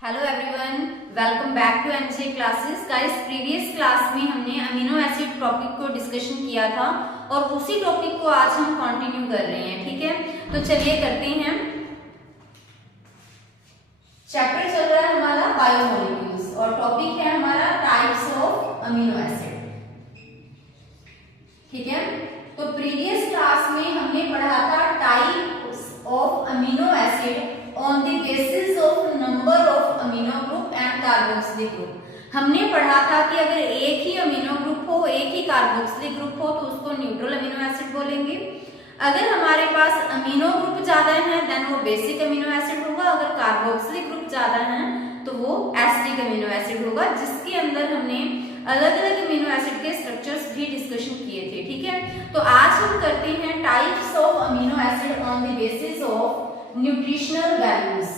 Hello everyone, welcome back to MJ classes. Guys, previous class में हमने amino acid topic को discussion किया था और उसी टॉपिक को आज हम कंटिन्यू कर रहे हैं। ठीक है, तो चलिए करते हैं। चैप्टर चल रहा है हमारा बायोमोलिक्यूल्स और टॉपिक है हमारा टाइप्स ऑफ अमीनो एसिड। ठीक है, तो प्रीवियस क्लास में हमने पढ़ा था types of amino acid on the basis of number of amino group and carboxylic group। हमने पढ़ा था कि अगर एक ही अमीनो ग्रुप हो, एक ही कार्बोक्सिलिक ग्रुप हो तो उसको न्यूट्रल अमीनो एसिड बोलेंगे। अगर हमारे पास अमीनो ग्रुप ज्यादा है देन वो बेसिक अमीनो एसिड होगा। अगर कार्बोक्सिलिक ग्रुप ज्यादा है तो वो एसिडिक अमीनो एसिड होगा, जिसके अंदर हमने अलग अलग अमीनो एसिड के स्ट्रक्चर्स भी डिस्कशन किए थे। ठीक है, तो आज हम करते हैं types of amino acid on the basis of nutritional values,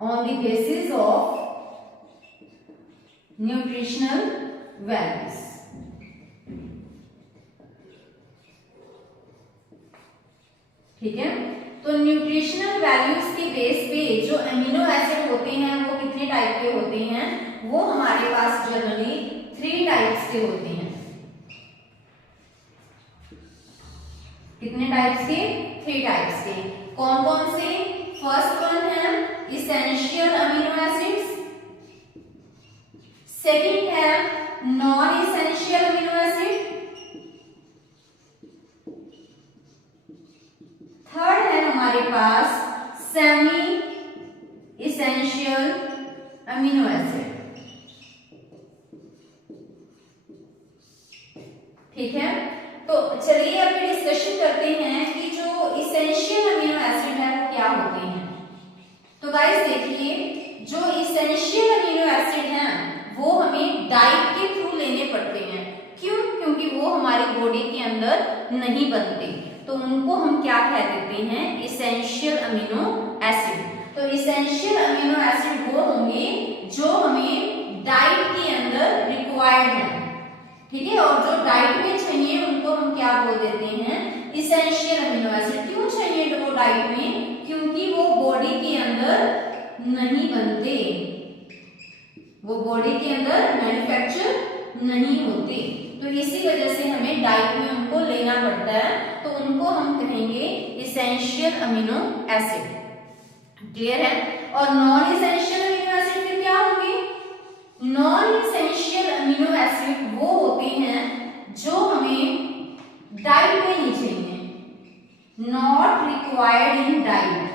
on the basis of nutritional values। ठीक है, तो न्यूट्रिशनल वैल्यूज के बेस पे जो अमीनो एसिड होते हैं वो कितने टाइप के होते हैं? वो हमारे पास जनरली 3 टाइप्स के होते हैं। कितने टाइप्स के? 3 टाइप्स के। कौन कौन से? फर्स्ट वन है इसेंशियल अमीनो एसिड्स, सेकंड है non essential amino acid, third है हमारे पास सेमी इसेंशियल अमीनो एसिड। ठीक है, तो चलिए अभी डिस्कशन करते हैं कि जो इसेंशियल अमीनो एसिड है वो क्या होते हैं। तो गाइस देखिए, जो इसेंशियल अमीनो एसिड हैं वो हमें डाइट के थ्रू लेने पड़ते हैं। क्यों? क्योंकि वो हमारी बॉडी के अंदर नहीं बनते, तो उनको हम क्या कह देते हैं? Essential amino acid. तो इसेंशियल अमीनो एसिड वो होंगे जो हमें डाइट के अंदर रिक्वायर्ड है। ठीक है, और जो डाइट में चाहिए उनको हम क्या बोल देते हैं? Essential amino acid. क्यों चाहिए वो डाइट में? क्योंकि वो बॉडी के अंदर नहीं बनते, वो बॉडी के अंदर मैन्युफैक्चर नहीं होते, तो इसी वजह से हमें डाइट में उनको लेना पड़ता है, तो उनको हम कहेंगे इसेंशियल अमीनो एसिड। क्लियर है? और नॉन इसेंशियल अमीनो एसिड फिर क्या होंगे? नॉन इसेंशियल अमीनो एसिड वो होते हैं जो हमें डाइट में नहीं चाहिए, नॉट रिक्वायर्ड इन डाइट।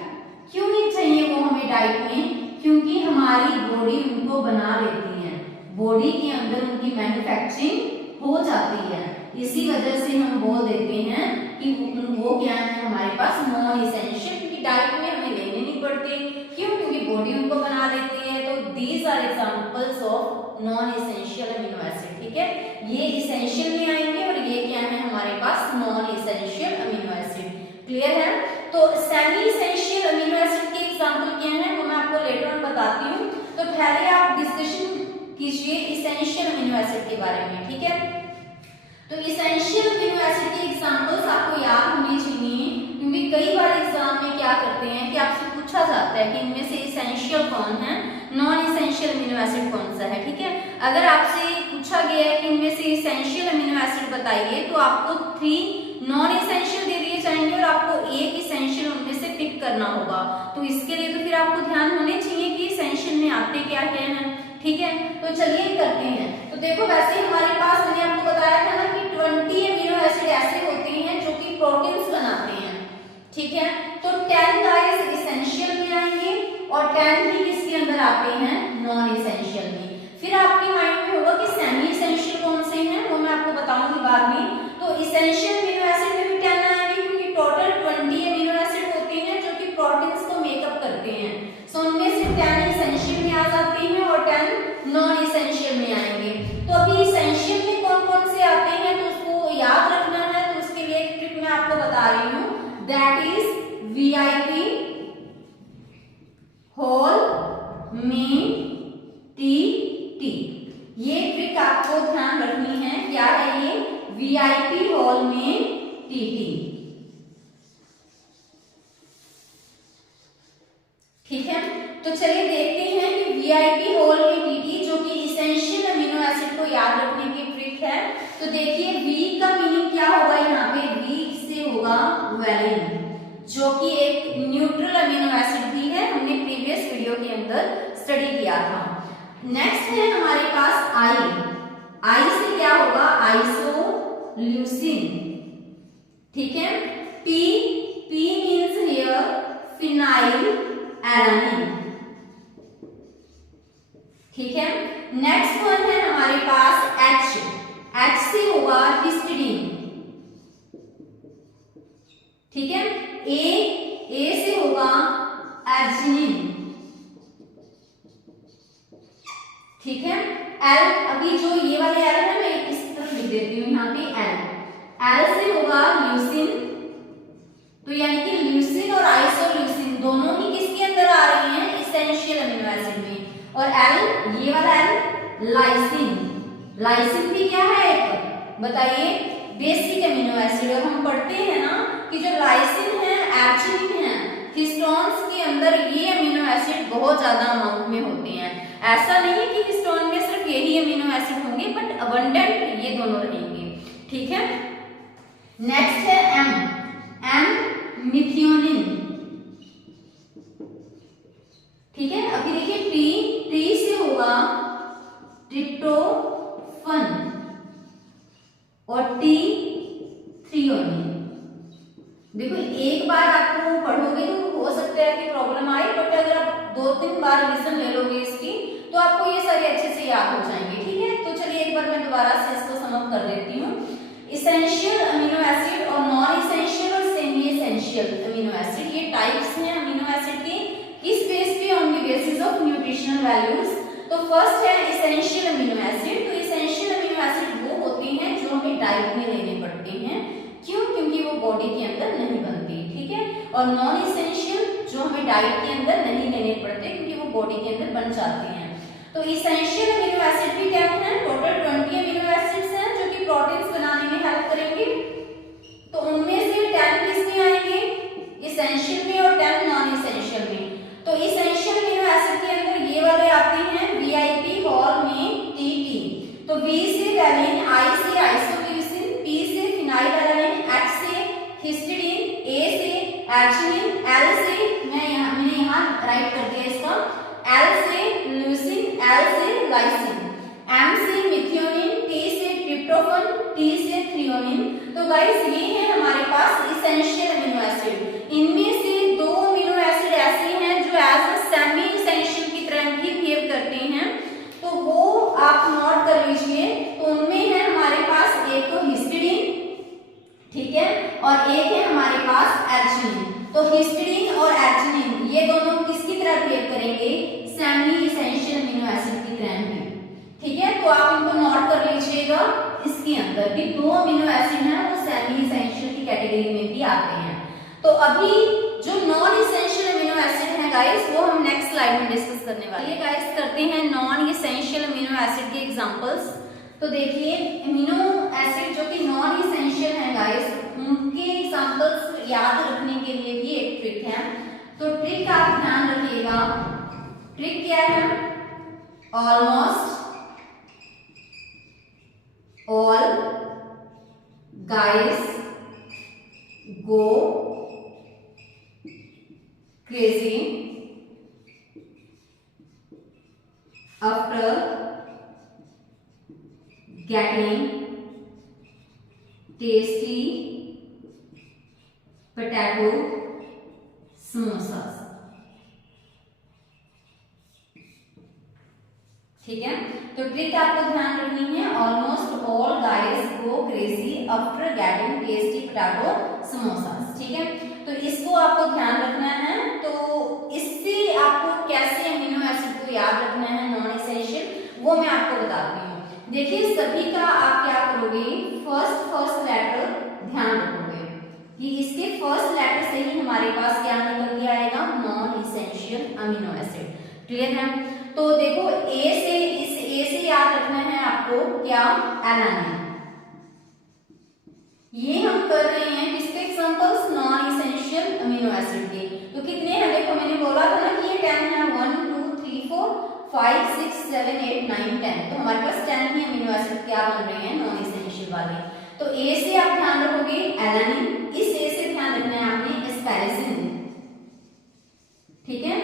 क्यों नहीं चाहिए वो हमें डाइट में? क्योंकि हमारी बॉडी उनको बना लेती है, बॉडी के अंदर उनकी मैन्युफैक्चरिंग हो जाती है, इसी वजह से हम बोल देते हैं कि वो क्या है हमारे पास नॉन इसेंशियल, क्योंकि डाइट में हमें लेने नहीं पड़ते। क्यों? क्योंकि बॉडी उनको बना लेती है। तो these are examples of non essential amino acid. ठीक है, ये इसेंशियल में आएंगे और ये क्या है हमारे पास? Non essential amino acid. Clear है? तो सेमी इसेंशियल अमीनो एसिड के एग्जांपल क्या है वो मैं आपको लेटर ऑन बताती हूँ। तो पहले आप डिस्कशन कीजिए इसेंशियल अमीनो एसिड के बारे में। ठीक है, तो इसेंशियल अमीनो एसिड के एग्जांपल्स आपको याद होने चाहिए, क्योंकि कई बार एग्जाम में क्या करते हैं कि आपसे पूछा जाता है कि इनमें से इसेंशियल कौन है, नॉन इसेंशियल अमीनो एसिड कौन सा है। ठीक है, अगर आपसे पूछा गया है कि इनमें से इसेंशियल अमीनो एसिड बताइए तो आपको 3 नॉन इसेंशियल दे दिए जाएंगे और आपको एक इसेंशियल उनमें से पिक करना होगा। तो इसके लिए तो फिर आपको ध्यान होने चाहिए कि इसेंशियल में आते क्या क्या हैं। ठीक है, तो चलिए करते हैं। तो देखो, वैसे हमारे पास मैंने आपको बताया था ना कि 20 अमीनो एसिड ऐसे होते हैं जो कि प्रोटीन्स बनाते हैं। ठीक है, तो 10 गाइस इसेंशियल में आएंगे और 10 ही किसके अंदर आते हैं? नॉन इसेंशियल में। फिर आपके माइंड में होगा कि सेमी इसेंशियल कौन से हैं, वो मैं आपको बताऊंगी बाद में। तो इसेंशियल अमीनो एसिड में भी 10 आएंगे, क्योंकि टोटल 20 अमीनो एसिड होते हैं जो कि प्रोटीन्स को मेकअप करते हैं। सो उनमें से 10 इसेंशियल में आ जाते हैं और 10 नॉन इसेंशियल में आएंगे। तो अभी इसेंशियल में कौन कौन से आते हैं तो उसको याद रखना है, तो उसके लिए एक ट्रिक मैं आपको बता रही हूँ, दैट इज VIP होल में TT। ये ट्रिक आपको ध्यान रखनी है। क्या है ये? VIP होल में TT। तो देखिए वीक का मीनिंग क्या होगा, यहाँ पे वीक से होगा वेलिन, जो कि एक न्यूट्रल अमीनो एसिड भी है, हमने प्रीवियस वीडियो के अंदर स्टडी किया था। नेक्स्ट है हमारे पास आई से क्या होगा, आइसोल्यूसिन, ठीक है। P means here phenyl alanine, ठीक है। नेक्स्ट वन है हमारे पास एच से होगा हिस्टिडीन, ठीक है। ए से होगा एर्जिनिन, ठीक है। एल, अभी जो ये वाले एल है मैं इस तरफ लिख देती हूँ यहाँ पे एल से होगा ल्यूसिन, तो यानी कि ल्यूसिन और आइसोल्यूसिन दोनों ही किसके अंदर आ रही हैं, इसेंशियल अमीनो एसिड में। और एल, ये वाला एल लाइसिन भी क्या है एक, बताइए, बेसिक अमीनो एसिड। और हम पढ़ते हैं ना कि जो लाइसिन है, एर्जिनिन है, हिस्टोन्स के अंदर ये अमीनो एसिड बहुत ज्यादा अमाउंट में होते हैं। ऐसा नहीं है कि हिस्टोन में सिर्फ यही अमीनो एसिड होंगे, बट अबंडेंट ये दोनों रहेंगे, ठीक है। नेक्स्ट है एम मिथियोनिन, ठीक है। अभी देखिए टी से होगा ट्रिप्टोफन और टी थ्रियोनिन। देखो एक बार आपको पढ़ोगे तो हो सकता है कि प्रॉब्लम आए, बट अगर आप 2-3 बार रिवीजन ले लोगे इसकी तो आपको ये सारे अच्छे से याद हो जाएंगे, ठीक है। तो चलिए एक बार मैं दोबारा से इसको समअप कर देती हूँ। इसेंशियल अमीनो एसिड और नॉन इसेंशियल और सेमी इसेंशियल अमीनो एसिड, ये टाइप्स हैं अमीनो एसिड की, किस बेस पे, on the basis of nutritional values. तो फर्स्ट है इसेंशियल अमीनो एसिड। तो इसेंशियल अमीनो एसिड वो होते हैं जो हमें डाइट में लेने पड़ते हैं, क्यों, क्योंकि वो बॉडी के अंदर नहीं बनती, ठीक है। और नॉन इसेंशियल जो हमें डाइट के अंदर नहीं लेने पड़ते, क्योंकि वो बॉडी के अंदर बन जाते हैं। तो इसेंशियल अमीनो एसिड भी क्या है, टोटल 20 अमीनो एसिड्स हैं जो कि प्रोटीन्स बनाने में हेल्प करेंगे। तो उनमें से 10 किसमें आएंगे, इसेंशियल में, और 10 नॉन इसेंशियल में। तो इसेंशियल अमीनो एसिड के अंदर ये वाले आते हैं वीआईपी, हॉल में टीटी। तो वी से वैलिन, आई से आइसोल्यूसिन, पी से फिनाइल एलानिन, एच से हिस्टिडीन, ए से एर्जिनिन, एल से मैंने यहाँ राइट कर दिया इसका, एल से ल्यूसिन, एल से लाइसिन, एम से मिथियोनिन, टी से ट्रिप्टोफन, टी से थ्रियोनिन। तो गाइस ये है हमारे पास इसेंशियल अमीनो एसिड। इनमें से 2 अमीनो एसिड ऐसे हैं जो एज अ सेमी इसेंशियल की तरह भी बिहेव करते हैं, तो वो आप नोट कर लीजिए। तो उनमें है हमारे पास एक तो हिस्टिडीन, ठीक है, और एक है हमारे पास एर्जिनिन। तो हिस्टिडीन और एर्जिनिन ये दोनों किसकी तरह बिहेव करेंगे, सेमी इसेंशियल अमीनो एसिड की तरह भी, ठीक है। तो आप इनको नोट कर लीजिएगा, इसके अंदर भी 2 अमीनो एसिड हैं वो सेमी इसेंशियल की कैटेगरी में भी आते हैं। तो अभी जो नॉन इसेंशियल अमीनो एसिड है गाइस, वो हम नेक्स्ट स्लाइड में डिस्कस करने वाले हैं। गाइस करते हैं नॉन इसेंशियल अमीनो एसिड के एग्जांपल्स। तो देखिए अमीनो एसिड जो कि नॉन इसेंशियल है गाइस, उनके एग्जांपल्स याद रखने के लिए भी एक ट्रिक है। तो ट्रिक आप ध्यान रखिएगा, ट्रिक क्या है, almost all guys go crazy after getting tasty potato samosas, ठीक है। तो ट्रिक आपको ध्यान रखनी है, almost all guys go crazy after getting tasty potato samosas, ठीक है। तो इसको आपको ध्यान रखना है। तो इससे आपको कैसे अमीनो एसिड को याद रखना है नॉन एसेंशियल, वो मैं आपको बताती हूँ। देखिए सभी का आप क्या करोगे, फर्स्ट लेटर ध्यान रखोगे कि इसके फर्स्ट लेटर से ही हमारे पास क्या निकल के आएगा, non essential amino acid, clear है। तो देखो ए से याद रखना है आपको क्या, एलानिन। ये हम कर रहे हैं किसके examples, non essential amino acid के। तो कितने हैं, देखो मैंने बोला था ना कि ये 10 है, 1 2 3 4 5 6 7 8 9 10। तो हमारे पास 10 ही अमीनो एसिड क्या बन रहे हैं, नॉन एसेंशियल। इसेंशियल वाले। तो ए से आप ध्यान रखोगे एलानिन, इस ए से ध्यान रखना है आपने एस्पैरेजिन। ठीक है,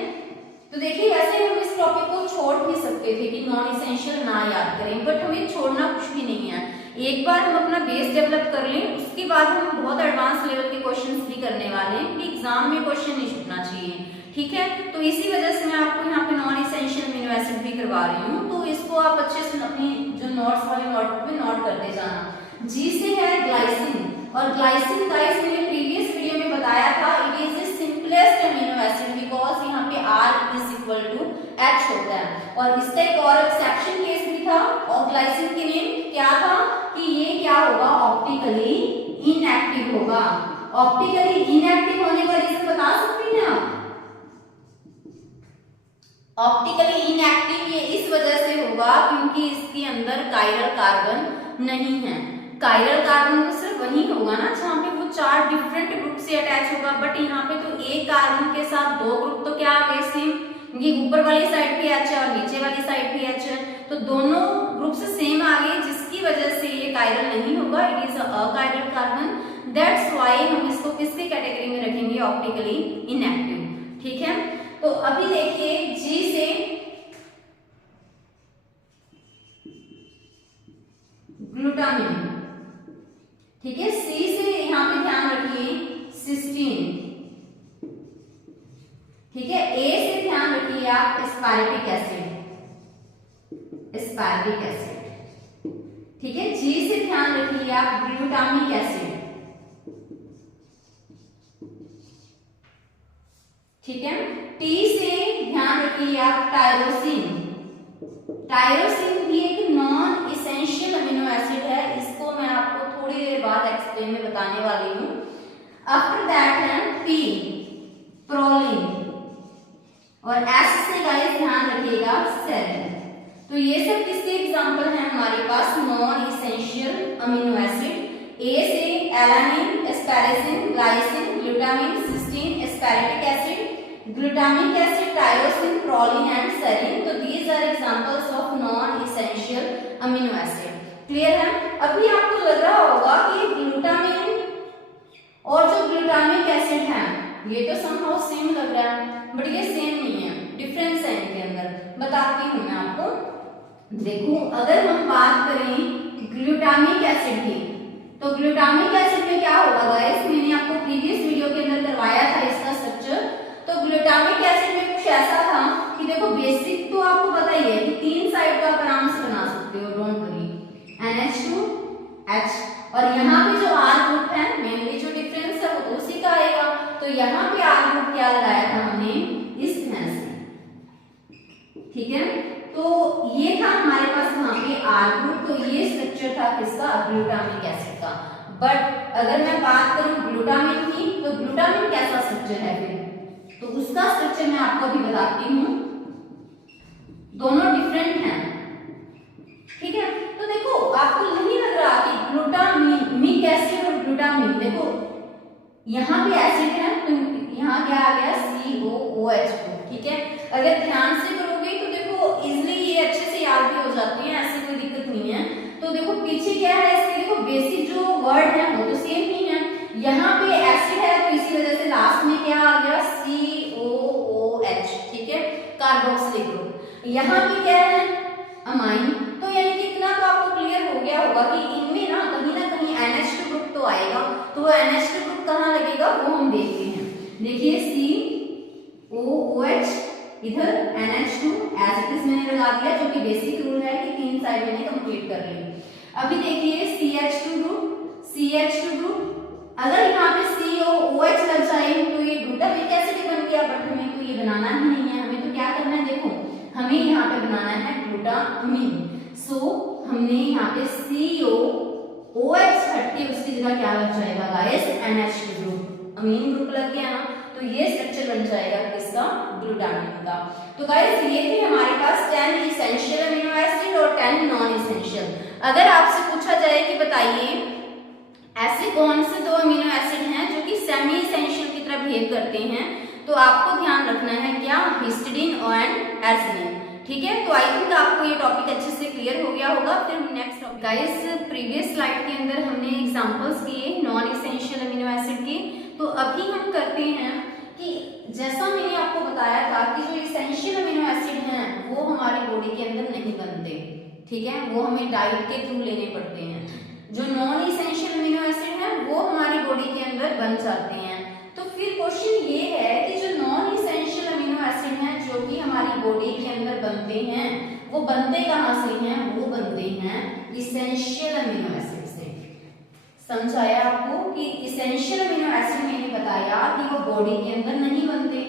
तो देखिए वैसे हम इस टॉपिक को छोड़ भी सकते थे कि नॉन इसेंशियल ना याद करें, बट हमें छोड़ना कुछ भी नहीं है। एक बार हम अपना बेस डेवलप कर लें, उसके बाद हम बहुत एडवांस लेवल के क्वेश्चंस भी करने वाले हैं कि एग्जाम में क्वेश्चन नहीं छूटना चाहिए। ठीक है, तो इसी वजह से मैं आपको यहाँ पे नॉन इसेंशियल अमीनो एसिड भी करवा रही हूँ। तो इसको आप अच्छे से अपनी जो नोट्स वाले नोटबुक में नोट करते जाना। जी से है ग्लाइसिन, और ग्लाइसिन गाइस मैंने प्रीवियस वीडियो में बताया था it is the simplest amino acid because यहाँ पे R is equal to H होता है। और इसका एक और एक्सेप्शन केस भी था, और ग्लाइसिन के नेम क्या था कि ये क्या होगा, ऑप्टिकली इनएक्टिव होगा। ऑप्टिकली इनएक्टिव होने का रीजन बता सकते हैं आप? ऑप्टिकली इनएक्टिव ये इस वजह से होगा क्योंकि इसके अंदर कायरल कार्बन नहीं है। कायरल कार्बन तो सिर्फ वही होगा ना जहाँ पे वो 4 डिफरेंट ग्रुप से अटैच होगा, बट यहाँ पे तो एक कार्बन के साथ 2 ग्रुप तो क्या आ गए सेम, क्योंकि ऊपर वाली साइड भी H है और नीचे वाली साइड भी H है, तो दोनों ग्रुप से सेम आ गए, जिसकी वजह से ये कायरल नहीं होगा, it is achiral carbon. That's why हम इसको किसके कैटेगरी में रखेंगे, ऑप्टिकली इनएक्टिव। ठीक है, तो अभी देखिए जी से ग्लूटामिन, ठीक है, सी से यहाँ पे ध्यान रखिए सिस्टीन, ठीक है, ए से ध्यान रखिए आप एस्पार्टिक एसिड, एस्पार्टिक एसिड, ठीक है, जी से ध्यान रखिए आप ग्लूटामिक एसिड, ठीक है, टी से ध्यान रखिए आप टायरोसिन। टायरोसिन भी एक नॉन इसेंशियल अमीनो एसिड है, इसको मैं आपको थोड़ी देर बाद एक्सप्लेन में बताने वाली हूँ। आफ्टर दैट है पी प्रोलिन, और एस से गाइस ध्यान रखिएगा सेरेन। तो ये सब किसके एग्जांपल हैं हमारे पास, non essential amino acid. A से alanine, asparagine, glycine, glutamine, cysteine, aspartic acid, glutamic acid, tyrosin, proline and serine. तो these are examples of non-essential amino acid. Clear है? अभी आपको लग रहा होगा कि ग्लूटामिन और जो ग्लूटामिक एसिड है ये तो somehow सेम लग रहा है, बट ये सेम नहीं है, डिफरेंस है इनके अंदर। बताती हूँ मैं आपको। देखो अगर हम बात करें ग्लूटामिक एसिड की, तो ग्लूटामिक एसिड में क्या होगा गाइस, मैंने आपको प्रीवियस वीडियो के अंदर करवाया था इसका स्ट्रक्चर। तो ग्लूटामिक एसिड में कुछ ऐसा था कि देखो बेसिक तो आपको पता ही है कि 3 साइड का आप आराम से बना सकते हो, डोंट वरी, NH2H, और यहाँ पे जो R ग्रुप है मेनली जो डिफरेंस है वो तो उसी का आएगा। तो यहाँ पे R ग्रुप क्या लगाया था हमने, इस तरह से, ठीक है। तो ये था हमारे पास यहाँ पे R ग्रुप, तो ये स्ट्रक्चर था किसका, ग्लूटामिक एसिड का। बट अगर मैं बात करूं ग्लूटामिन की, तो ग्लूटामिन कैसा स्ट्रक्चर है फिर, तो उसका स्ट्रक्चर मैं आपको अभी बताती हूँ, दोनों डिफरेंट हैं। ठीक है, तो देखो आपको नहीं लग रहा कि ग्लूटामिक एसिड और ग्लूटामिन, देखो यहाँ पे एसिड है तो यहाँ क्या आ गया, COOH, ठीक है। अगर ध्यान से करोगे तो देखो इजिली ये अच्छे से याद भी हो जाती है, ऐसी कोई दिक्कत नहीं है। तो देखो पीछे क्या है इसके, देखो बेसिक जो वर्ड है वो तो सेम ही है, यहाँ पे एसिड है तो इसी वजह से लास्ट में क्या आ गया, COOH, ठीक है, कार्बोक्सिलिक ग्रुप। यहाँ पे क्या है, अमाइन। तो यानी कि इतना तो आपको क्लियर हो गया होगा कि इनमें ना कहीं NH2 ग्रुप तो आएगा, तो वो NH2 ग्रुप कहाँ लगेगा वो हम देखते हैं। देखिए COOH, इधर NH2 एज इट इज मैंने लगा दिया, जो कि बेसिक रूल है कि 3 साइड मैंने कंप्लीट कर ली। अभी देखिए CH2 ग्रुप, अगर यहाँ पे COOH लग जाए तो ये ग्लूटामिक एसिड बन गया, बट हमें तो ये बनाना ही नहीं है, हमें तो क्या करना है, देखो हमें यहाँ पे बनाना है ग्लूटामिन। सो हमने यहाँ पे COOH हट के उसकी जगह क्या लग जाएगा गाइस, NH2 ग्रुप, अमीन ग्रुप लग गया ना, तो ये स्ट्रक्चर बन जाएगा किसका, ग्लूटामिन का। तो गाइस ये थे हमारे पास 10 इसेंशियल अमीनो एसिड और 10 नॉन इसेंशियल। अगर आपसे पूछा जाए कि बताइए ऐसे कौन से 2 अमीनो एसिड हैं जो कि सेमी इसेंशियल की तरह बिहेव करते हैं, तो आपको ध्यान रखना है क्या, हिस्टिडीन और एर्जिनिन। ठीक है, तो आई थिंक आपको ये टॉपिक अच्छे से क्लियर हो गया होगा। फिर हम next topic, guys previous slide के अंदर हमने एग्जांपल्स किए नॉन एसेंशियल अमीनो एसिड के, तो अभी हम करते हैं कि जैसा मैंने आपको बताया था कि जो एसेंशियल अमीनो एसिड हैं वो हमारी बॉडी के अंदर नहीं बनते, ठीक है, वो हमें डाइट के थ्रू लेने पड़ते हैं। जो नॉन एसेंशियल अमीनो एसिड हैं वो हमारी बॉडी के अंदर बन जाते हैं। तो फिर क्वेश्चन ये है कि जो नॉन एसेंशियल अमीनो एसिड हैं जो कि हमारी बॉडी के अंदर बनते हैं वो बनते कहाँ से हैं? वो बनते हैं एसेंशियल अमीनो एसिड से। समझाया आपको कि एसेंशियल अमीनो एसिड मैंने बताया कि वो बॉडी के अंदर नहीं बनते,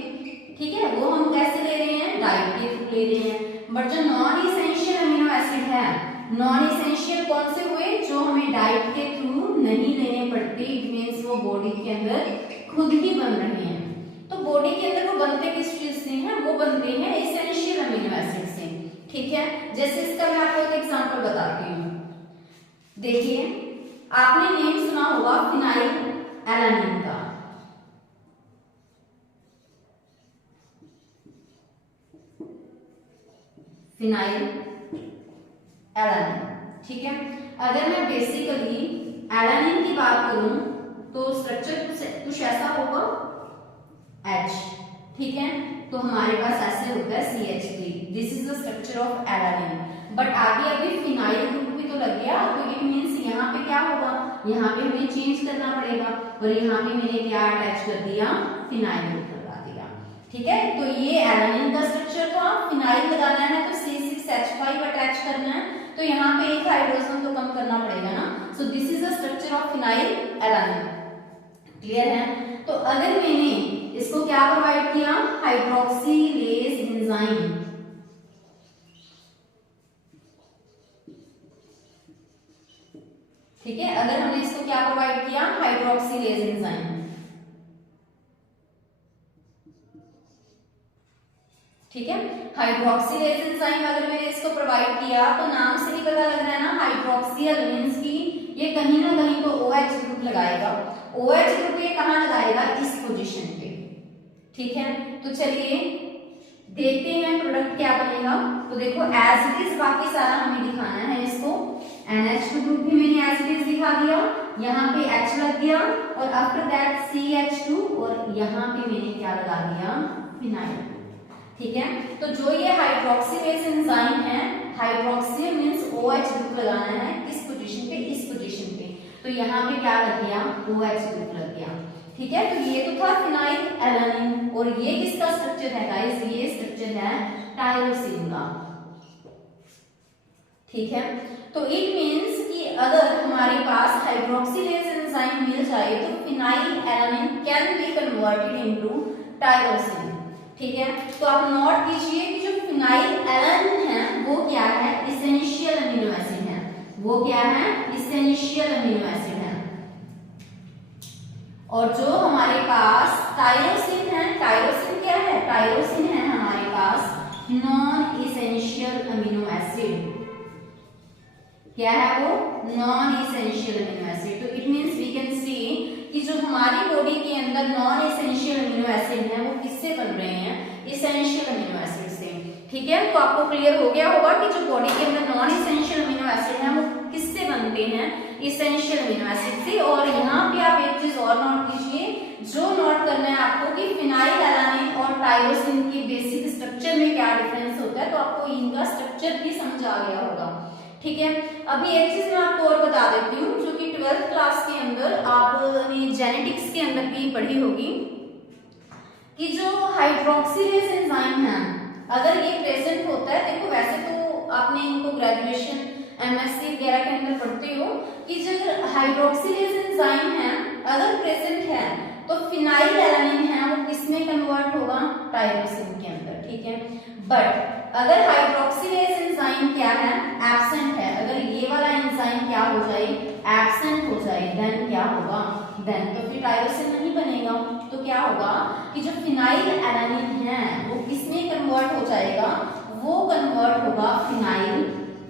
ठीक है, वो हम कैसे ले रहे हैं? डाइट के थ्रू ले रहे हैं। बट जो नॉन एसेंशियल अमीनो एसिड है, नॉन एसेंशियल कौन से हुए? जो हमें डाइट के थ्रू नहीं लेने पड़ते, इट मींस वो बॉडी के अंदर खुद ही बन रहे हैं। तो बॉडी के अंदर वो बनते किस चीज से हैं? वो बनते हैं एसेंशियल अमीनो एसिड से, ठीक है। जैसे इसका मैं आपको एक एग्जांपल बताती हूँ। देखिए, आपने नेम सुना होगा फिनाइल एलानिन का, फिनाइल एलानिन, ठीक है। अगर मैं बेसिकली एलानिन की बात करूं तो स्ट्रक्चर कुछ ऐसा होगा H, ठीक है, तो हमारे पास ऐसे होता है CH3, this is the structure of alanine. But आगे अभी फिनाइल ग्रुप भी तो लग गया, तो इट मींस यहाँ पे क्या होगा? यहाँ पे हमें चेंज करना पड़ेगा, और यहाँ पे मैंने क्या अटैच कर दिया? फिनाइल ग्रुप लगा दिया, ठीक है। तो ये एलानिन का स्ट्रक्चर था, फिनाइल लगाना है तो C6H5 अटैच करना है, तो यहाँ पे एक हाइड्रोजन तो कम करना पड़ेगा ना। So this is the structure of phenyl alanine, clear है। तो अगर मैंने इसको क्या प्रोवाइड किया? हाइड्रोक्सिलेज एंजाइम, ठीक है, अगर हमने इसको क्या प्रोवाइड किया? हाइड्रोक्सिलेज एंजाइम, ठीक है। हाइड्रोक्सिलेज एंजाइम अगर मैंने इसको प्रोवाइड किया तो नाम से ही पता लग रहा है ना, हाइड्रोक्सियल मींस कि ये कहीं ना कहीं तो OH ग्रुप लगाएगा। OH ग्रुप ये कहाँ लगाएगा? इस पोजीशन पे, ठीक है। तो चलिए देखते हैं प्रोडक्ट क्या बनेगा। तो देखो एज इट इज बाकी सारा हमें दिखाना है इसको। NH2 ग्रुप भी मैंने एज इट इज दिखा दिया, यहाँ पे H लग गया, और आफ्टर दैट CH2, और यहाँ पे मैंने क्या लगा दिया? फिनाइल, ठीक है। तो जो ये हाइड्रोक्सिलेज एंजाइम है, हाइड्रोक्सी मींस OH ग्रुप लगाना है किस पोजीशन पे? इस पोजीशन पे, तो यहाँ पे क्या लग गया? OH ग्रुप लग गया, ठीक है। तो ये तो था फिनाइल एलानिन, और ये किसका स्ट्रक्चर है गाइस? ये स्ट्रक्चर है टायरोसिन का, ठीक है। तो इट मींस कि अगर हमारे पास हाइड्रोक्सिलेज एंजाइम मिल जाए तो phenyl alanine can be converted into tyrosine, ठीक है। तो आप नोट कीजिए कि जो फिनाइल एलानिन है वो क्या है? एसेंशियल अमीनो एसिड है। वो क्या है? एसेंशियल अमीनो एसिड है। और जो हमारे पास टायरोसिन है, टायरोसिन क्या है? टायरोसिन है हमारे पास नॉन एसेंशियल अमीनो एसिड। क्या है वो? Non essential amino acid. तो it means we can see कि जो हमारी बॉडी के अंदर नॉन एसेंशियल अमीनो एसिड है वो किससे बन रहे हैं? एसेंशियल अमीनो एसिड से, ठीक है। तो आपको क्लियर हो गया होगा कि जो बॉडी के अंदर नॉन एसेंशियल अमीनो एसिड है वो किससे बनते हैं? एसेंशियल अमीनो एसिड से। और यहाँ पे आप एक चीज और नोट कीजिए, जो नोट करना है आपको कि फिनाइल एलानिन और टायरोसिन के बेसिक स्ट्रक्चर में क्या डिफरेंस होता है, तो आपको इनका स्ट्रक्चर भी समझ आ गया होगा, ठीक है। अभी एक चीज मैं आपको और बता देती हूँ, जो कि 12th क्लास के अंदर आपने जेनेटिक्स के अंदर भी पढ़ी होगी, कि जो हाइड्रोक्सिलेज एंजाइम है अगर ये प्रेजेंट होता है, देखो वैसे तो आपने इनको ग्रेजुएशन MSc वगैरह के अंदर पढ़ते हो कि जो हाइड्रोक्सिलेज एंजाइम है अगर प्रेजेंट है तो फिनाइल एलानिन है वो किसमें कन्वर्ट होगा? टायरोसिन के अंदर, ठीक है। बट अगर हाइड्रोक्सिलेज एंजाइम क्या है? एब्सेंट है, अगर ये वाला एंजाइम क्या हो जाए? एब्सेंट हो जाए, देन क्या होगा? देन तो फिर टायरोसिन नहीं बनेगा। तो क्या होगा कि जो फिनाइल एलानिन है वो किसमें कन्वर्ट हो जाएगा? वो कन्वर्ट होगा फिनाइल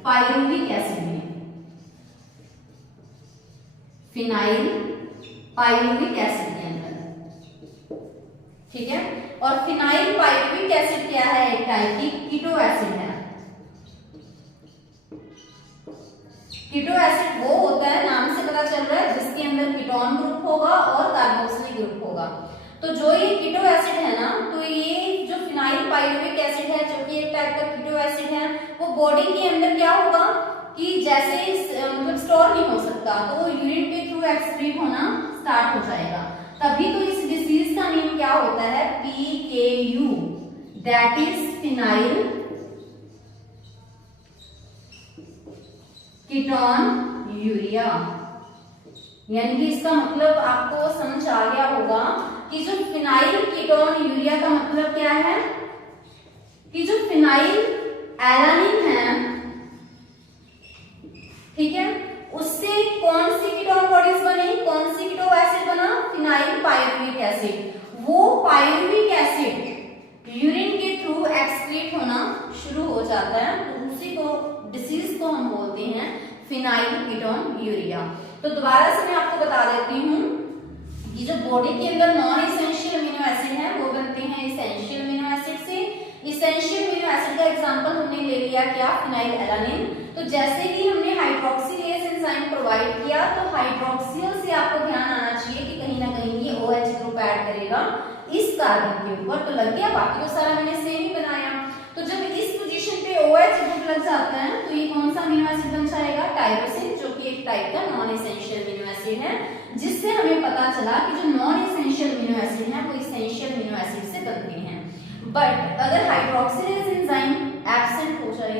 पायरुविक एसिड में, फिनाइल पायरुविक एसिड के अंदर, ठीक है। और फिनाइल पायरुविक एसिड क्या है? एक टाइप की कीटो एसिड है, कीटो एसिड वो होता है, नाम से पता चल रहा है, जिसके अंदर कीटोन ग्रुप होगा और कार्बोक्सिलिक ग्रुप होगा। तो जो ये कीटो एसिड है ना, तो ये जो फिनाइल पाइरुविक एसिड है, जो कि एक टाइप का कीटो एसिड है, वो बॉडी के अंदर क्या होगा कि जैसे मतलब स्टोर नहीं हो सकता, तो वो यूरिन के थ्रू एक्सक्रीट होना स्टार्ट हो जाएगा। तभी तो इस डिसीज का नेम क्या होता है, PKU, that is phenyl ketone urea. यानी कि इसका मतलब आपको समझ आ गया होगा कि जो फिनाइल कीटोन यूरिया का मतलब क्या है, कि जो फिनाइल एलानिन है, ठीक है, उससे कौन सी कीटोन बॉडीज बनी, कौन सी कीटो एसिड बना, फिनाइल पाइरुविक एसिड। वो पाइरुविक एसिड यूरिन के थ्रू एक्सक्रीट होना शुरू हो जाता है, तो उसी को डिसीज को हम बोलते हैं फिनाइल कीटोन यूरिया। तो दोबारा से मैं आपको बता देती हूँ कि जो बॉडी के अंदर नॉन इसेंशियल अमीनो एसिड है वो बनते हैं इसेंशियल अमीनो एसिड से। इसेंशियल अमीनो एसिड का एग्जांपल हमने ले लिया क्या, फिनाइल एलानिन। तो जैसे कि हमने हाइड्रोक्सिलेज एंजाइम प्रोवाइड किया, तो हाइड्रोक्सिल से आपको ध्यान आना चाहिए कि कहीं ना कहीं ये OH ग्रुप ऐड करेगा इस कार्बन के ऊपर, तो लग गया, बाकी को सारा मैंने सेम ही बनाया। तो जब इस पोजीशन पे OH ग्रुप लग जाता है तो ये कौन सा अमीनो एसिड बन जाएगा, टायरोसिन, जो कि एक टाइप का नॉन एसेंशियल अमीनो एसिड है, जिससे हमें पता चला कि जो नॉन एसेंशियल अमीनो एसिड है वो इसेंशियल अमीनो एसिड से बनते हैं। बट अगर हाइड्रोक्सिलेज एंजाइम एब्सेंट हो जाए,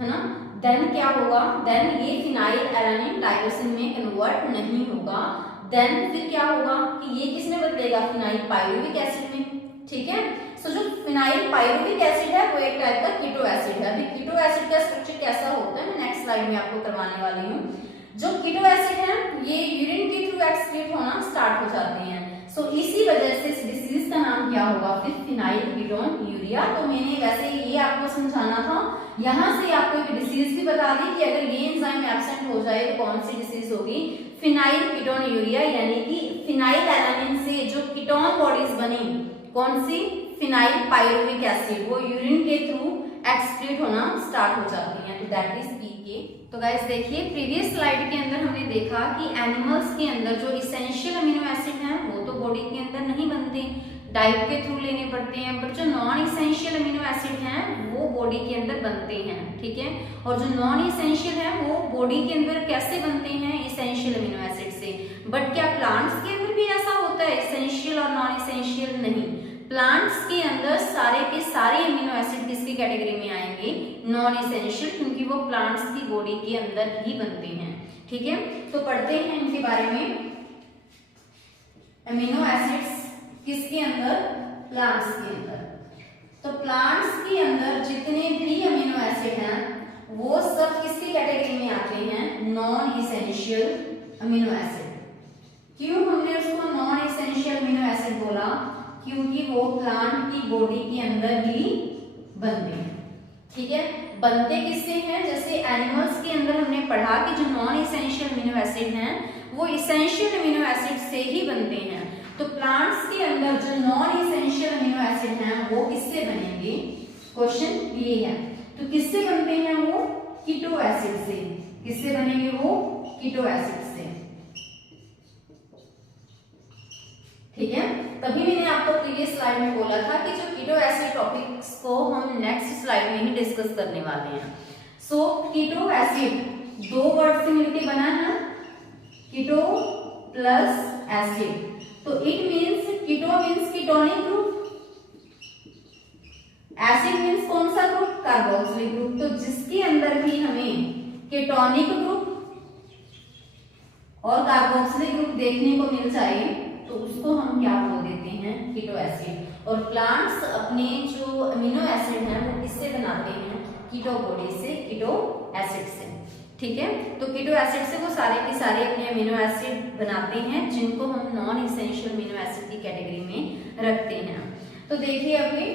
है ना, देन क्या होगा, देन ये फिनाइल एलानिन टायरोसिन में कन्वर्ट नहीं होगा। देन फिर क्या होगा कि ये किस में बदलेगा, फिनाइल पाइरुविक एसिड में, ठीक है। सो जो फिनाइल पाइरुविक एसिड है वो एक टाइप का कीटो एसिड है। अभी कीटो एसिड का स्ट्रक्चर कैसा होता है मैं नेक्स्ट स्लाइड में आपको करवाने वाली हूँ। जो कीटो एसिड है ये यूरिन के थ्रू एक्सक्रीट होना स्टार्ट हो जाते हैं। सो इसी वजह से इस डिसीज का नाम क्या होगा, फिर फिनाइल कीटोन यूरिया। तो मैंने वैसे ये आपको समझाना था, यहाँ से आपको एक डिसीज भी बता दी कि अगर ये एंजाइम एब्सेंट हो जाए तो कौन सी डिसीज होगी, फिनाइल कीटोन यूरिया। यानी कि फिनाइल एलानिन से जो कीटोन बॉडीज बनी, कौन सी, फिनाइल पाइरुविक एसिड, वो यूरिन के थ्रू एक्सक्रीट होना स्टार्ट हो जाती है, तो दैट इज PK। तो गाइस देखिए प्रीवियस स्लाइड के अंदर हमने देखा कि एनिमल्स के अंदर जो इसेंशियल अमीनो एसिड हैं वो तो बॉडी के अंदर नहीं बनते, डाइट के थ्रू लेने पड़ते हैं, बट जो नॉन इसेंशियल अमीनो एसिड हैं वो बॉडी के अंदर बनते हैं, ठीक है। और जो नॉन इसेंशियल है वो बॉडी के अंदर कैसे बनते हैं, इसेंशियल अमीनो एसिड से। बट क्या प्लांट्स के अंदर भी ऐसा होता है, इसेंशियल और नॉन इसेंशियल? नहीं, प्लांट्स के अंदर सारे के सारे अमीनो एसिड किसकी कैटेगरी में आएंगे, नॉन इसेंशियल, क्योंकि वो प्लांट्स की बॉडी के अंदर ही बनते हैं, ठीक है। तो पढ़ते हैं इनके बारे में। अमीनो एसिड्स किसके अंदर, प्लांट्स के अंदर। तो प्लांट्स के अंदर जितने भी अमीनो एसिड हैं वो सब किसकी कैटेगरी में आते हैं, नॉन इसेंशियल अमीनो एसिड। क्यों हमने उसको नॉन इसेंशियल अमीनो एसिड बोला, क्योंकि वो प्लांट की बॉडी के अंदर ही बनते हैं, ठीक है। बनते किससे हैं, जैसे एनिमल्स के अंदर हमने पढ़ा कि जो नॉन इसेंशियल अमीनो एसिड हैं वो इसेंशियल अमीनो एसिड से ही बनते हैं। तो प्लांट्स के अंदर जो नॉन इसेंशियल अमीनो एसिड हैं वो किससे बनेंगे, क्वेश्चन ये है। तो किससे बनते हैं वो, कीटो एसिड से। किससे बनेंगे वो, कीटो एसिड से, ठीक है। तभी मैंने आपको प्रीवियस स्लाइड में बोला था कि जो कीटो एसिड टॉपिक्स को हम नेक्स्ट स्लाइड में ही डिस्कस करने वाले हैं। सो कीटो एसिड दो वर्ड से मिलकर बना है, कीटो प्लस एसिड। तो it means, keto means ketonic group, acid means कौन सा ग्रुप, कार्बोक्सिलिक ग्रुप। तो जिसके अंदर भी हमें कीटोनिक ग्रुप और कार्बोक्सिलिक ग्रुप देखने को मिल जाए तो उसको हम क्या बोल देते हैं, कीटो एसिड। और प्लांट्स अपने जो अमीनो एसिड हैं वो किससे बनाते हैं, कीटो बॉडी से, कीटो एसिड से, ठीक है। तो कीटो एसिड से वो सारे के सारे अपने अमीनो एसिड बनाते हैं जिनको हम नॉन इसेंशियल अमीनो एसिड की कैटेगरी में रखते हैं। तो देखिए अभी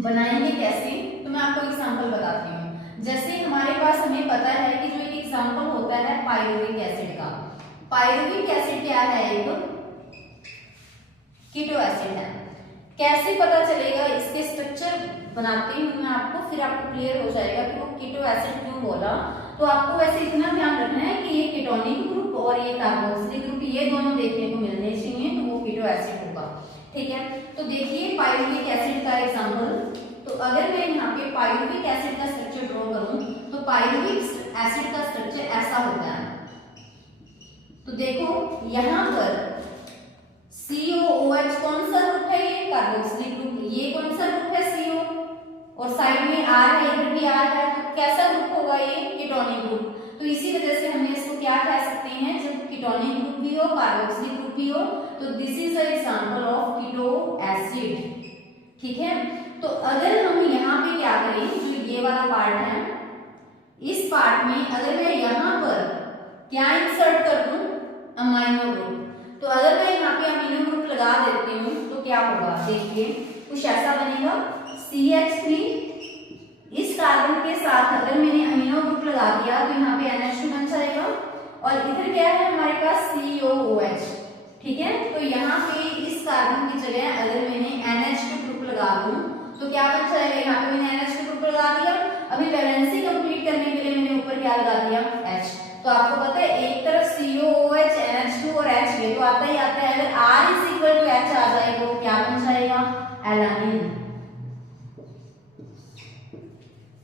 बनाएंगे कैसे, तो मैं आपको एग्जांपल बताती हूँ। जैसे हमारे पास हमें पता है कि जो एक एग्जांपल होता है पाइरुविक एसिड का। पाइरुविक एसिड क्या है, एक कीटो एसिड है। कैसे पता चलेगा, इसके स्ट्रक्चर बनाती हूँ मैं आपको, फिर आपको क्लियर हो जाएगा कि वो कीटो एसिड क्यों बोला। तो आपको वैसे इतना ध्यान रखना है कि ये कीटोनिक ग्रुप और ये कार्बोक्सिलिक ग्रुप ये दोनों देखने को मिलने चाहिए, तो वो कीटो एसिड होगा। ठीक है, तो देखिए पाइरुविक एसिड का एग्जांपल। तो अगर मैं यहाँ पे पाइरुविक एसिड का स्ट्रक्चर ड्रॉ करूं तो पाइरुविक एसिड का स्ट्रक्चर ऐसा होता है। तो देखो यहाँ पर COOH कौन सा ग्रुप है, ये कार्बोक्सिलिक ग्रुप। ये कौन सा ग्रुप है, CO, और साइड में R है, इधर भी R है, तो कैसा ग्रुप होगा, ये कीटोनिक ग्रुप। तो इसी वजह से हम इसको क्या कह सकते हैं, जब कीटोनिक ग्रुप भी हो कार्बोक्सिलिक ग्रुप भी हो, तो this is a example of keto acid. ठीक है, तो अगर हम यहाँ पे क्या करें, जो ये वाला पार्ट है, इस पार्ट में अगर मैं यहाँ पर क्या इंसर्ट कर दूं, अमाइनो ग्रुप। तो अगर मैं यहाँ पे अमीनो ग्रुप लगा देती हूँ तो क्या होगा, देखिए कुछ ऐसा बनेगा CH3। इस कार्बन के साथ अगर मैंने अमीनो ग्रुप लगा दिया तो यहाँ पे NH2 बन जाएगा, और इधर क्या है हमारे पास COOH। ठीक है, तो यहाँ पे इस कार्बन की जगह अगर मैंने NH2 ग्रुप लगा दूं तो क्या बन जाएगा, यहाँ पे मैंने NH2 ग्रुप लगा दिया। अभी वैलेंसी कंप्लीट करने के लिए मैंने ऊपर क्या लगा दिया, H। तो आपको पता है एक तरफ COOH, NH2 और H ये तो आता ही आता है। अगर R is equal to H आ जाए तो क्या बन जाएगा, एलानिन।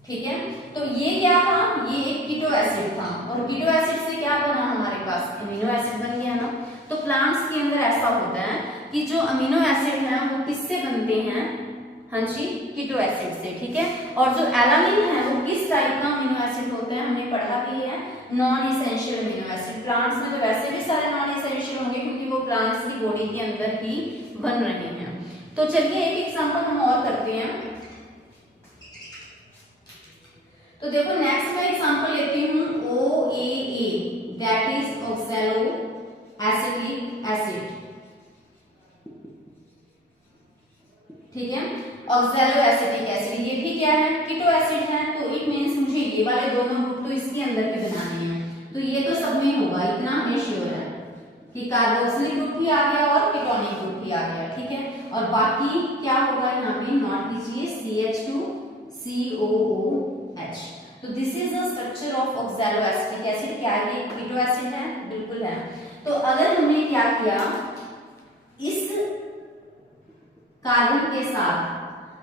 ठीक है, तो ये क्या था, ये एक कीटो एसिड था, और कीटो एसिड से क्या बना हमारे पास, अमीनो एसिड बन गया ना। तो प्लांट्स के अंदर ऐसा होता है कि जो अमीनो एसिड है वो किससे बनते हैं, हाँ जी, कीटो एसिड से। ठीक है, और जो एलानिन है वो किस टाइप का अमीनो एसिड होता है, हमने पढ़ा भी है, non essential amino acid. Plants में तो वैसे भी सारे नॉन इसेंशियल होंगे क्योंकि वो प्लांट्स की बॉडी के अंदर ही बन रहे हैं। तो चलिए एक एग्जांपल हम और करते हैं। तो देखो नेक्स्ट मैं एग्जांपल लेती हूँ OAA, that is oxalo acetic acid. ठीक है, ऑक्सैलो एसिटिक एसिड ये भी क्या है, कीटो एसिड है। तो इट मींस मुझे ये वाले दोनों ग्रुप तो इसके अंदर भी बनाने हैं, तो ये तो सब में होगा, इतना हमें श्योर है कि कार्बोक्सिलिक ग्रुप भी आ गया और कीटोनिक ग्रुप भी आ गया। ठीक है, और बाकी क्या होगा यहाँ पे, नोट कीजिए CH2COOH। तो this is the structure of oxalo acetic acid. क्या ये कीटो एसिड है, बिल्कुल है। तो अगर हमने क्या किया, इस कार्बन के साथ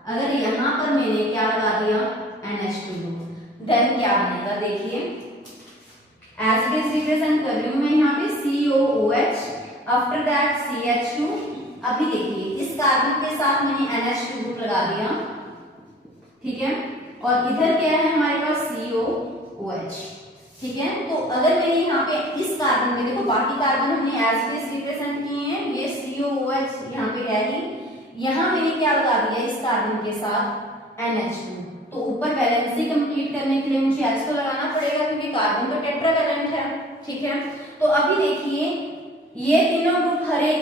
अगर यहाँ पर मैंने क्या लगा दिया, NH2 ग्रुप, देन क्या बनेगा, देखिए एज इट इज रिप्रेजेंट कर रही हूं मैं यहाँ पे COOH, आफ्टर दैट CH2। अभी देखिए इस कार्बन के साथ मैंने NH2 ग्रुप लगा दिया। ठीक है, और इधर क्या है हमारे पास COOH। ठीक है, तो अगर मैंने यहाँ पे इस कार्बन में, देखो बाकी कार्बन हमने एज इट इज रिप्रेजेंट किए हैं, ये COOH यहाँ पे है ही, यहाँ मैंने क्या लगा दिया इस कार्बन के साथ NH2। तो ऊपर बैलेंसी कंप्लीट करने के लिए मुझे H को लगाना पड़ेगा क्योंकि कार्बन तो टेट्रावैलेंट है। ठीक है, तो अभी देखिए ये तीनों ग्रुप हर एक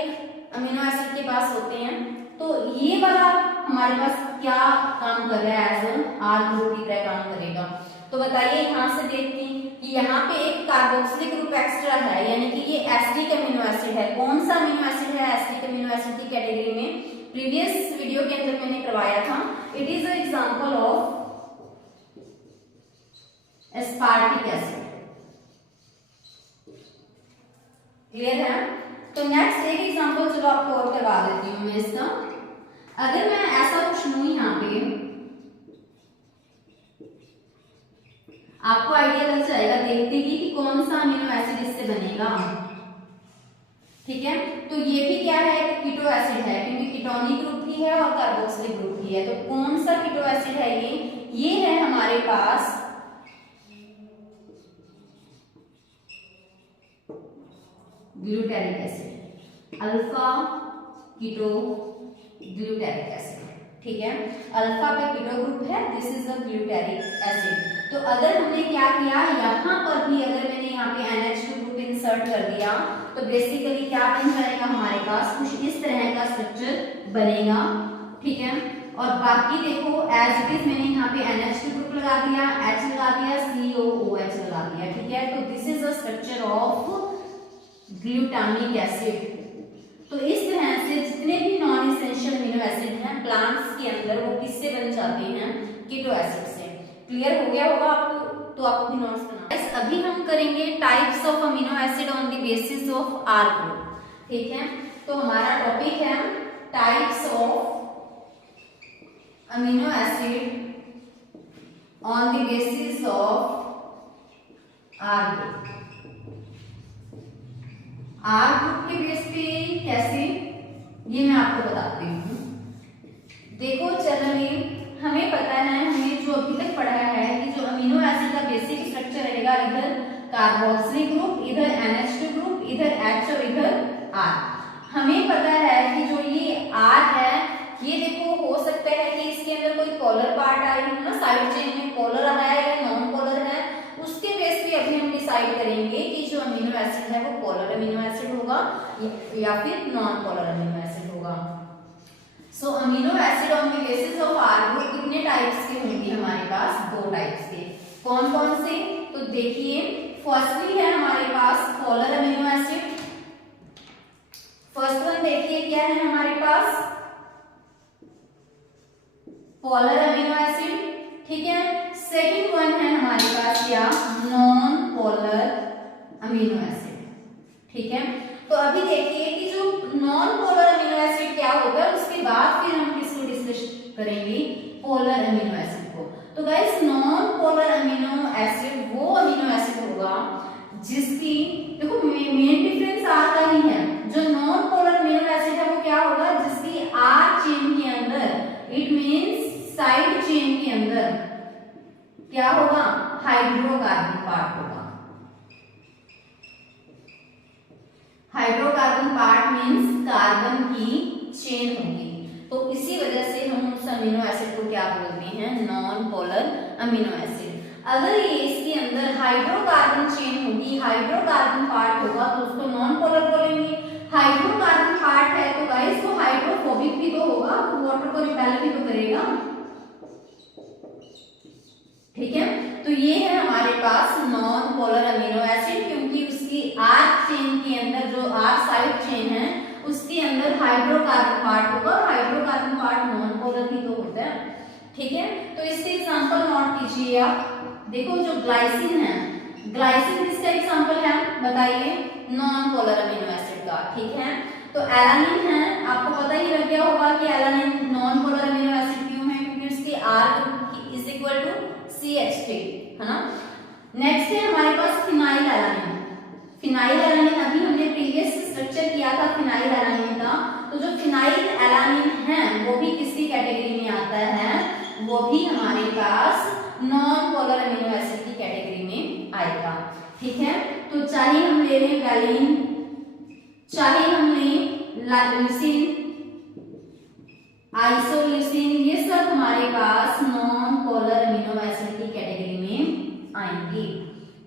अमीनो एसिड के पास होते हैं, तो ये वाला हमारे पास क्या काम कर रहा है, एज R ग्रुप की तरह काम करेगा। तो बताइए यहाँ से देखते हैं कि यहाँ पे एक कार्बोक्सिलिक ग्रुप एक्स्ट्रा है, यानी कि ये एसिडिक अमीनो एसिड है। कौन सा अमीनो एसिड है एसिडिक अमीनो एसिड की कैटेगरी में, प्रीवियस वीडियो के अंदर मैंने करवाया था। It is an example of aspartic acid. Clear है, तो नेक्स्ट एक एग्जांपल चलो आपको और करवा देती हूँ मैं इसका। अगर मैं ऐसा कुछ लूं यहाँ पे, आपको आइडिया लग जाएगा देखते ही कि कौन सा अमीनो एसिड इससे बनेगा। ठीक है, तो ये भी क्या है, कीटो एसिड है क्योंकि कीटोनिक ग्रुप भी है और कार्बोक्सिलिक ग्रुप भी है। तो कौन सा कीटो एसिड है ये है हमारे पास glutaric acid, alpha keto glutaric acid. ठीक है, अल्फा पे कीटो ग्रुप है, this is the glutaric acid. तो अगर हमने क्या किया, यहाँ पर भी अगर मैंने यहाँ पे NH2 ग्रुप इंसर्ट कर दिया तो बेसिकली क्या बन जाएगा, हमारे पास कुछ इस तरह का स्ट्रक्चर बनेगा। ठीक है, और बाकी देखो एज इट इज मैंने यहाँ पे NH2 ग्रुप लगा दिया, H लगा दिया, COOH लगा दिया। ठीक है, तो this is the structure of glutamic acid. तो इस तरह से जितने भी नॉन इसेंशियल अमीनो एसिड हैं प्लांट्स के अंदर वो किससे बन जाते हैं, कीटो एसिड से। क्लियर हो गया होगा आपको तो आप अपनी नोट्स बना। अभी हम करेंगे types of amino acid on the basis of R group, ठीक है। तो हमारा टॉपिक है types of amino acid on the basis of R group. R group के बेस पे कैसे, ये मैं आपको बताती हूँ। देखो जनरली हमें पता है, हमने जो अभी तक पढ़ा है कि जो अमीनो एसिड का बेसिक स्ट्रक्चर रहेगा, इधर कार्बोक्सिलिक ग्रुप, इधर NH2 ग्रुप, इधर H और इधर R। हमें पता है कि जो ये R है, ये देखो हो सकता है कि इसके अंदर कोई पोलर पार्ट आए है ना, साइड चेन में पोलर है या नॉन पोलर है, उसके बेस पे अभी हम डिसाइड करेंगे कि जो अमीनो एसिड है वो पोलर अमीनो एसिड होगा या फिर नॉन पोलर अमीनो एसिड होगा। So amino acid on the basis of R group कितने टाइप्स के होंगे हमारे पास? 2 टाइप्स के। कौन कौन से? तो देखिए, फर्स्टली है हमारे पास polar amino acid. First one देखिए क्या है हमारे पास, पोलर अमीनो एसिड, ठीक है। सेकंड वन है हमारे पास क्या, नॉन पोलर अमीनो एसिड, ठीक है। तो अभी देखिए कि जो नॉन पोलर अमीनो एसिड क्या होगा, उसके बाद फिर हम किसको डिस्कस करेंगे, पोलर अमीनो एसिड को। तो guys non polar amino acid वो अमीनो एसिड होगा जिसकी, देखो मेन डिफरेंस आर का ही है। जो नॉन पोलर अमीनो एसिड है वो क्या होगा, जिसकी आर चेन के अंदर, इट मींस साइड चेन के अंदर क्या होगा, हाइड्रोकार्बन पार्ट होगा। हाइड्रोकार्बन पार्ट मींस कार्बन की चेन होगी, तो इसी वजह से हम उस अमीनो एसिड को क्या बोलते हैं, नॉन पोलर अमीनो एसिड। अगर ये इसके अंदर हाइड्रोकार्बन चेन होगी, हाइड्रोकार्बन पार्ट होगा, तो उसको नॉन पोलर बोलेंगे। हाइड्रोकार्बन पार्ट है तो गाइस वो हाइड्रोफोबिक भी तो होगा, तो वाटर को रिपेल भी तो करेगा, ठीक है। तो ये है हमारे पास नॉन पोलर अमीनो एसिड, क्योंकि उसकी आर चेन के अंदर, जो आर साइड चेन है उसके अंदर हाइड्रोकार्बन पार्ट होगा। हाइड्रोकार्बन पार्ट नॉन पोलर ही तो होता है, ठीक है। तो इसके एग्जांपल नोट कीजिए आप। देखो जो ग्लाइसिन है, ग्लाइसिन किसका एग्जांपल है बताइए, नॉन पोलर अमीनो एसिड का, ठीक है। तो एलानिन है, आपको पता ही लग गया होगा कि alanine non polar amino acid क्यों है, क्योंकि उसकी are is equal to CH3, है ना। नेक्स्ट है हमारे पास फिनाइल एलानिन। फिनाइल एलानिन अभी हमने प्रीवियस स्ट्रक्चर किया था फिनाइल एलानिन का, तो जो फिनाइल एलानिन है वो भी किसकी कैटेगरी में आता है, वो भी हमारे पास नॉन पोलर अमीनो एसिड की कैटेगरी में आएगा, ठीक है। तो चाहे हम ले लें वैलिन, चाहे हम लें ल्यूसीन, आइसोल्यूसीन, ये सब हमारे पास नॉन पोलर अमीनो एसिड की कैटेगरी में आएंगे,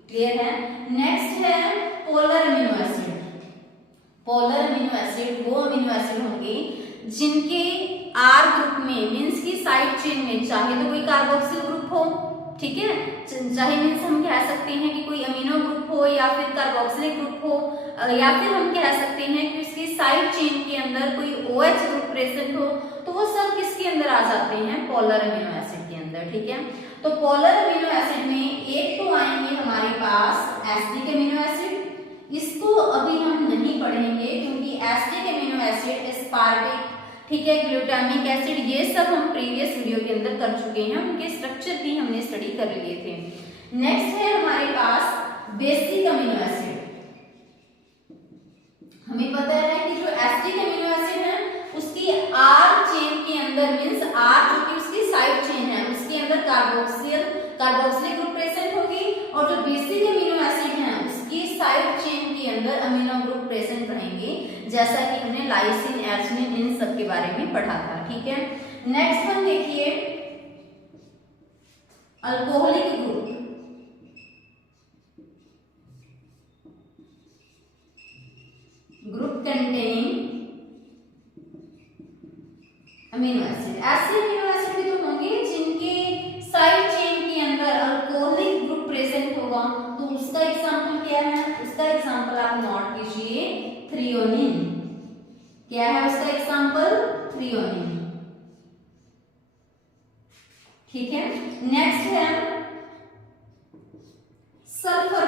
क्लियर है। नेक्स्ट है polar amino acid. Polar amino acid वो अमीनो एसिड होंगे जिनके आर ग्रुप में, मींस की साइड चेन में, चाहे तो कोई कार्बोक्सिल ग्रुप हो, ठीक है, चाहे मीन्स हम कह सकते हैं कि कोई अमीनो ग्रुप हो या फिर कार्बोक्सिलिक ग्रुप हो, या फिर हम कह सकते हैं कि उसकी साइड चेन के अंदर कोई OH ग्रुप प्रेजेंट हो, तो वो सब किसके अंदर आ जाते हैं, पोलर अमीनो एसिड के अंदर, ठीक है। तो पोलर अमीनो एसिड में एक तो आएंगे हमारे पास एसिडिक अमीनो एसिड, इसको अभी हम नहीं पढ़ेंगे क्योंकि एसिडिक अमीनो एसिड, एस्पार्टिक, ठीक है, ग्लूटामिक एसिड, ये सब हम प्रीवियस वीडियो के अंदर कर चुके हैं, उनके स्ट्रक्चर भी हमने स्टडी कर लिए थे। नेक्स्ट है हमारे पास बेसिक अमीनो एसिड। हमें पता है कि जो एसिडिक अमीनो एसिड है उसकी आर चेन के अंदर, मींस आर जो कि उसकी साइड चेन है, उसके अंदर कार्बोक्सिलिक ग्रुप प्रेजेंट होगी, और जो बेसिक अमीनो एसिड है उसकी साइड चेन के अंदर अमीनो ग्रुप प्रेजेंट रहेंगे, जैसा कि हमने लाइसिन, एर्जिनिन, इन सब के बारे में पढ़ा था, ठीक है। नेक्स्ट वन देखिए alcoholic group. Group containing amino acid. ऐसे अमीनो एसिड भी तो होंगे जिनके साइड चेन के अंदर अल्कोहलिक ग्रुप प्रेजेंट होगा, तो उसका एग्जांपल क्या है, उसका एग्जांपल आप नोट कीजिए, थ्रियोनिन। क्या है उसका एग्जांपल, थ्रियोनिन, ठीक है। नेक्स्ट है सल्फर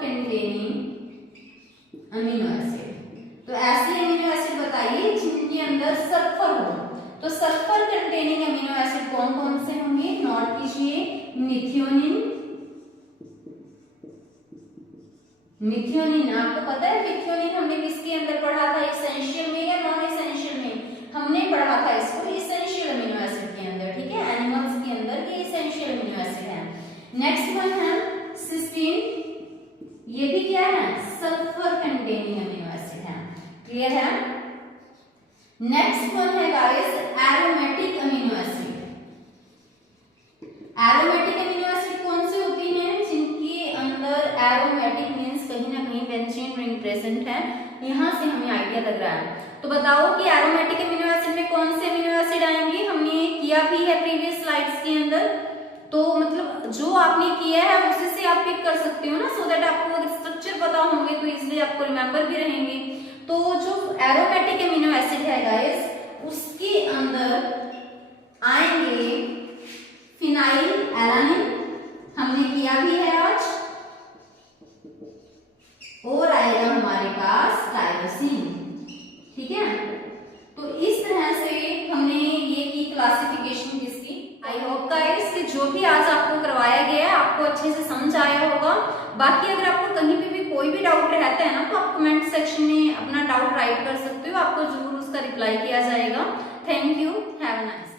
कंटेनिंग अमीनो एसिड। तो ऐसे अमीनो एसिड बताइए जिनके अंदर सल्फर हो। तो सल्फर कंटेनिंग अमीनो एसिड कौन कौन से होंगे, नोट कीजिए। मिथ्योनिन, आपको पता है मिथ्योनिन हमने किसके अंदर पढ़ा था, एसेंशियल में या नॉन एसेंशियल में? हमने पढ़ा था इसको एसेंशियल अमीनो एसिड के अंदर, ठीक है, एनिमल्स के अंदर ये एसेंशियल अमीनो एसिड है। नेक्स्ट वन है सिस्टीन, ये भी क्या है, सल्फर कंटेनिंग अमीनो एसिड है, क्लियर है। नेक्स्ट वन है guys aromatic amino acid. Aromatic amino acid कौन से होती हैं, जिनके अंदर एरोमेटिक मींस कहीं ना कहीं बेंजीन रिंग प्रेजेंट है, यहां से हमें आइडिया लग रहा है। तो बताओ कि एरोमेटिक अमीनो एसिड में कौन से अमीनो एसिड आएंगे, हमने किया भी है प्रीवियस स्लाइड्स के अंदर। तो मतलब जो आपने किया है उसी से आप पिक कर सकते हो ना, सो दैट आपको स्ट्रक्चर पता होंगे तो इसलिए आपको रिमेंबर भी रहेंगे। तो जो एरोमेटिक अमीनो एसिड है गाइस, उसके अंदर आएंगे फिनाइल एलानिन, हमने किया भी है आज, और आएगा हमारे पास टायरोसिन, ठीक है। तो इस तरह से हमने ये की क्लासिफिकेशन किसकी। आई होप गाइस कि जो भी आज आपको करवाया गया है आपको अच्छे से समझ आया होगा। बाकी अगर आपको कहीं पे भी कोई भी डाउट रहता है ना, तो आप कमेंट सेक्शन में अपना डाउट राइट कर सकते हो, आपको जरूर उसका रिप्लाई किया जाएगा। Thank you, have a nice